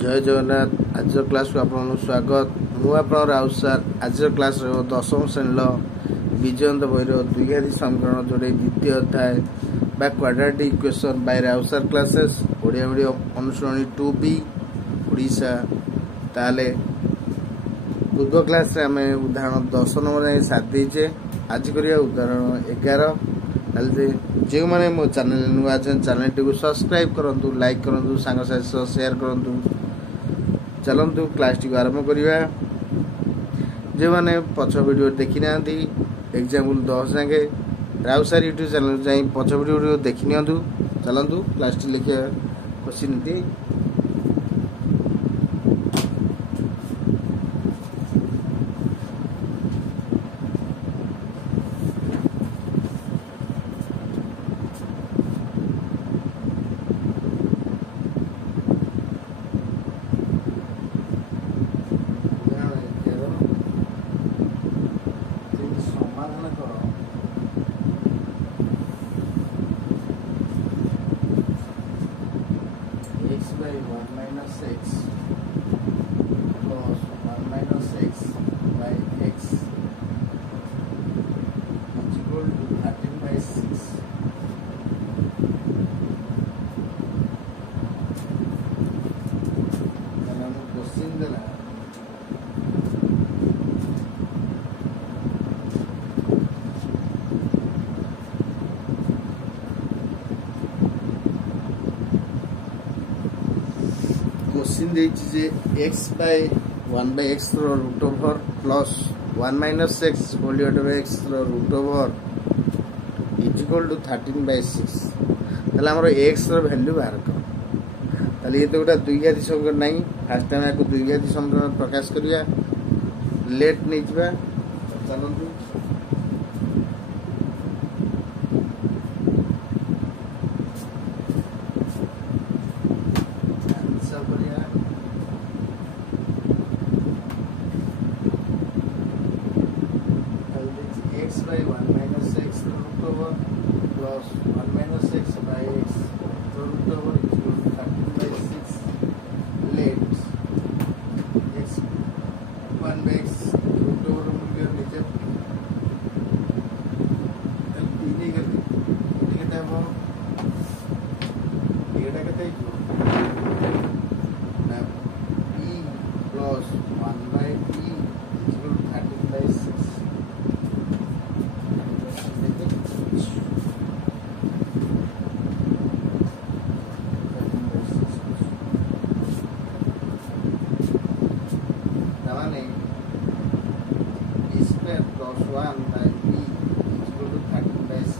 जय जगन्नाथ। आज क्लास को आपको स्वागत। मु आप राउत सार। आज क्लास दशम श्रेणी विजयंत बहिर द्विघाती समीकरण जोड़े द्वितीय अध्याय बा quadratic equation by Raut sir classes Odia medium अनुसरणी 2B ओडिशा। ताले पूर्व क्लास रे हमें उदाहरण 10 नंबर जाए साथ दीचे। आज करिया उदाहरण 11। जो मैंने मो चैनल नुआ चैनल टी सब्सक्राइब करूँ, लाइक करूँ, सांग साथी शेयर करूँ। चलतु क्लास टी आरंभ करवा। जो मैंने पछ वीडियो देखी ना एग्जाम्पल 10 जाके राउत सार यूट्यूब चैनल जाए पछ वीडियो देखी नि। चलतु क्लास टी लिखा question T. x by 1 minus x plus 1 minus x by x is equal to 13 by 6. Then हम क्वेश्चन देला क्वेश्चन देखिए x by 1 by x root over plus 1 minus x whole divided by x root over is equal to 13 by 6. ताले हमरो x रो value बाहर कर। ताले ये तो गोटा द्विघाती समीकरण नहीं। फास्ट टाइम को द्विघाती समीकरण प्रकाश करिया। लेट नहीं जिबा। चलंतु x by 1 minus x root over plus 1 minus x by x root over is equal to 13 by 6. Let x 1 by x root over मूल्य नीचे तीन करते कितना है डेटा कितना है ना p plus 1 by p is equal to 13 by 6. Square plus 1 by b is equal to 13 by 6.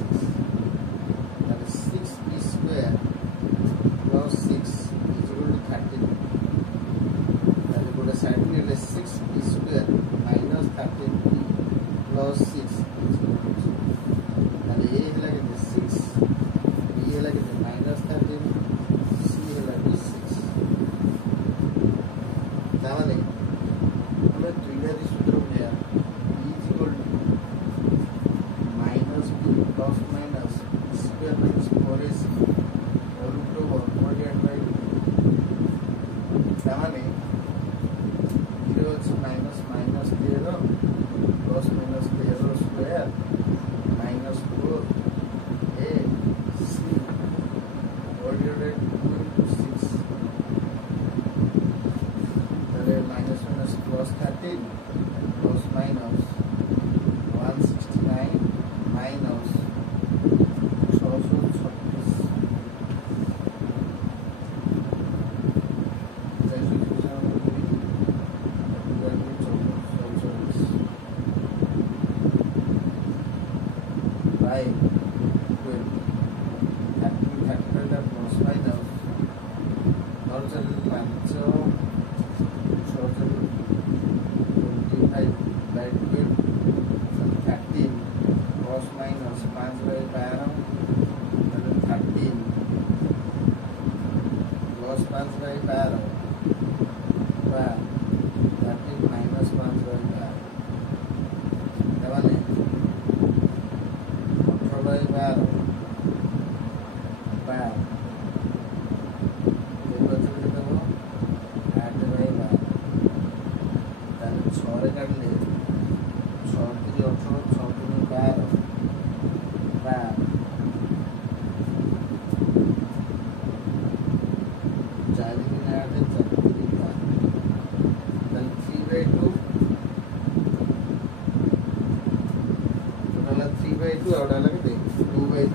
That is 6b square plus 6 is equal to 13. That is good side में 6b square minus 13b plus 6 is equal to 0. That is a है लगे 6, b है लगे minus 13, c है लगे 6. तामने हमें द्विघाती सूत्र में plus minus square minus 4ac root over divided by तामाने 0 minus minus 13 plus minus 13 square minus 4 a c divided by 6. Then minus minus plus 13 plus minus 169 minus 636 by 12 factorial plus minus 25 by 12 13 plus minus 5 by 12 13 plus 5 by 12 13 minus 5 by 12 तामाने 18 by 12 12 ये बच्चे कितना हो छः काटले 6 3 18 6 3 12 12 4 3 8 4 3 12 3/2 total 3/2 और डाला के 2/3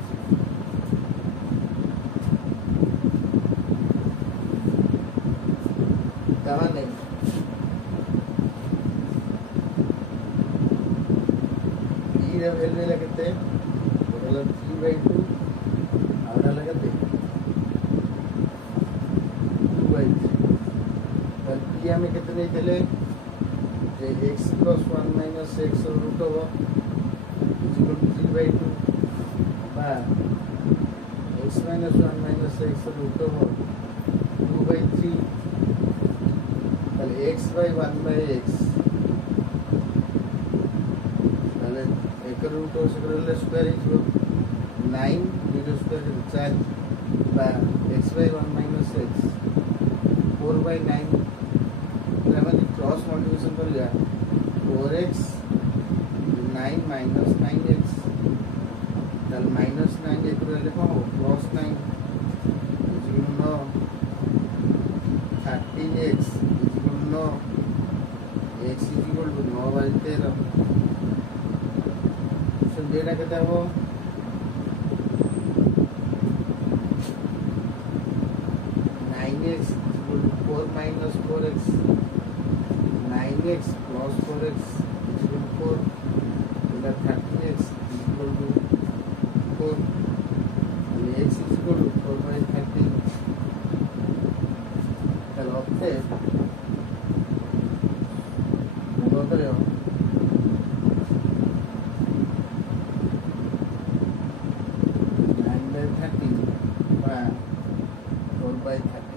ताने ई रे वैल्यू लगते total 3/2 और डाला के 2/3 तब पी हमें कितने चले जे x + 1 - x √over equal to 3/2 বা x - 1 - x √over 2/3 তাহলে x/1/x তাহলে एक √over से स्क्वायर इक्वल 9 0 स्क्वायर 4 বা x/1 - x 4/9 मतलब क्रॉस मल्टीप्लिकेशन कर लिया 4x 9 - 9x ताल -9 एक रहले कौन हो +9 equal 9 13x equal 9 x equal 9/13 सो डेटा कितना हो 9x equal to 4 minus 4x 9x plus 4x equal to 4 so that 13x equal to 4 and x is equal to 4 by 13 তাহলে অর্থে কত রে 9/13 বা 4/13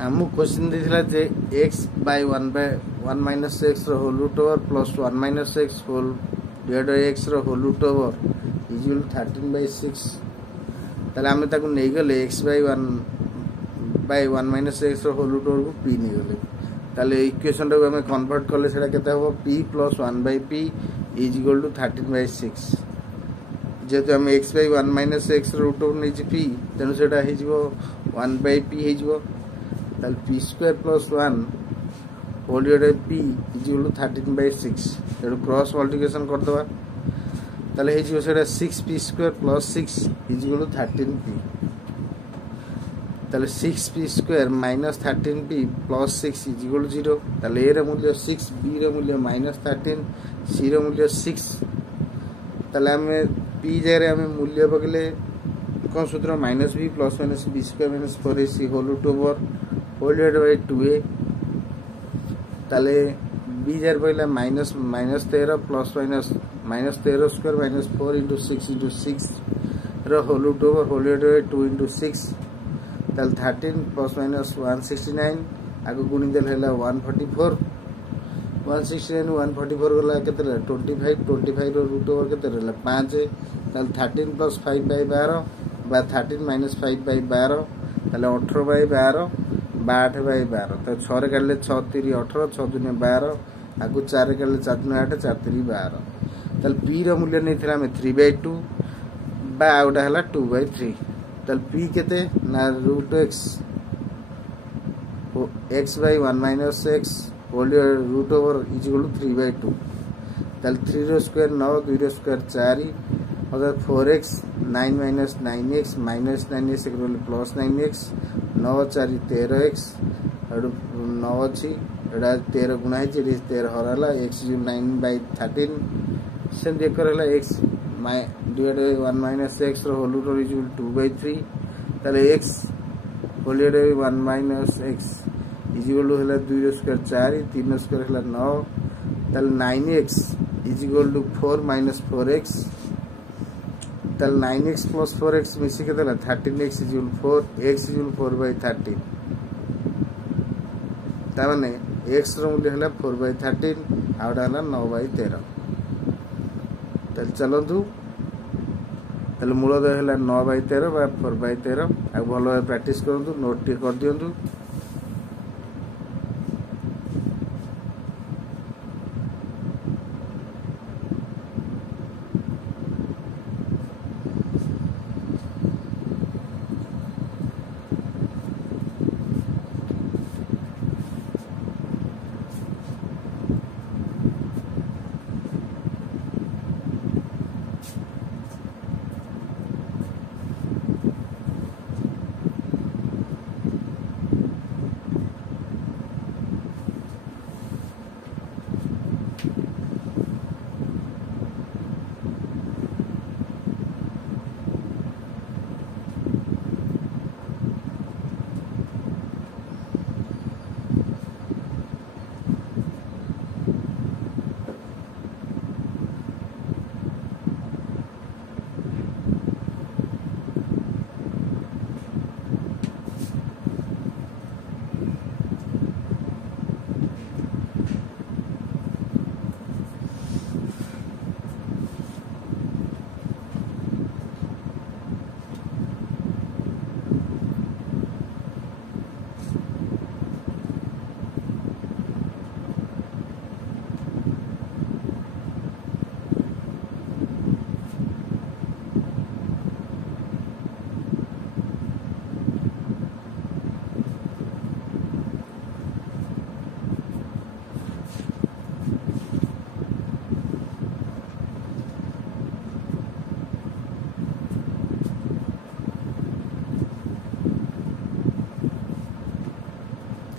हमको क्वेश्चन देथिला जे x/1 minus x रो whole root over plus 1 minus x whole divide by x रो होल रूट ओवर इक्वल 13/6 ताले हम ताको नै गले x/1 minus x रो होल रूट ओवर को p नै गले ताले इक्वेशन रो हम कन्वर्ट करले सेटा केते हो p + 1/p इक्वल 13/6 जेतु हम x/1 minus x रो रूट ओवर नै छी p तेनु सेटा हे जिवो 1/p हे जिवो ताल p square plus 1 whole divided by p is equal to 13/6 तेणु क्रॉस मल्टीप्लिकेशन कर दवा ताले हे जिवो सेटा 6p square plus 6 is equal to 13p ताले 6p square minus 13p plus 6 is equal to 0 ताले a रे मूल्य 6 b रे मूल्य -13 c रे मूल्य 6 ताले हमें p जगह हमें मूल्य बगले कौन सूत्र -b plus -b square minus 4ac whole root over whole divided by 2a ताले b जार पहला -13 plus -13 square minus 4 into 6 into 6 row whole root over whole divided by 2 into 6 ताले 13 plus minus 169 आगो गुणी देल हैला 144 169 144 गला केते 25 रो रूट ओवर केते रहला 5 ताले 13 plus 5/12 बा 13 minus 5/12 ताले 18/12 8/12 तो 6 रे काटले 6 3 18 6 2 12 आगु 4 रे काटले 4 2 8 4 3 12 तल p रो मूल्य नै थिला में 3/2 बा आउटा हला 2/3 तल p केते ना √x x/1 minus x whole root over is equal to 3/2 तल 3 रो स्क्वायर 9 2 रो स्क्वायर 4 अगर 4x 9 minus 9x minus 9x equal plus 9x 9 4 13x एडु 9 अछि एडा 13 गुणा है जे 13 हराला x 9/13 सेमती एक x divided 1 minus x whole root is 2/3 ताले x whole divided 1 minus x is equal to है 2 स्क्वायर 4 3 स्क्वायर है 9 ताले 9x is equal to 4 minus 4x ताले 9x प्लस 4x मिसी के 13x is equal 4 x is equal 4/13 ताने x रो मूल्य है 4/13 आउटा है 9/13 ताले चलतु ताले मूलदय है 9/13 बा 4/13 आ भल भाव प्रैक्टिस करंतु नोट टी कर दियंतु।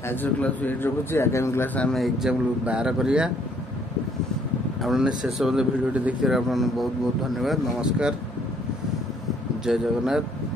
आज क्लास ये रखुची आगामी क्लास आम एग्जाम 12 करिया आपने शेष वीडियो देखिए बहुत बहुत धन्यवाद। नमस्कार, जय जगन्नाथ।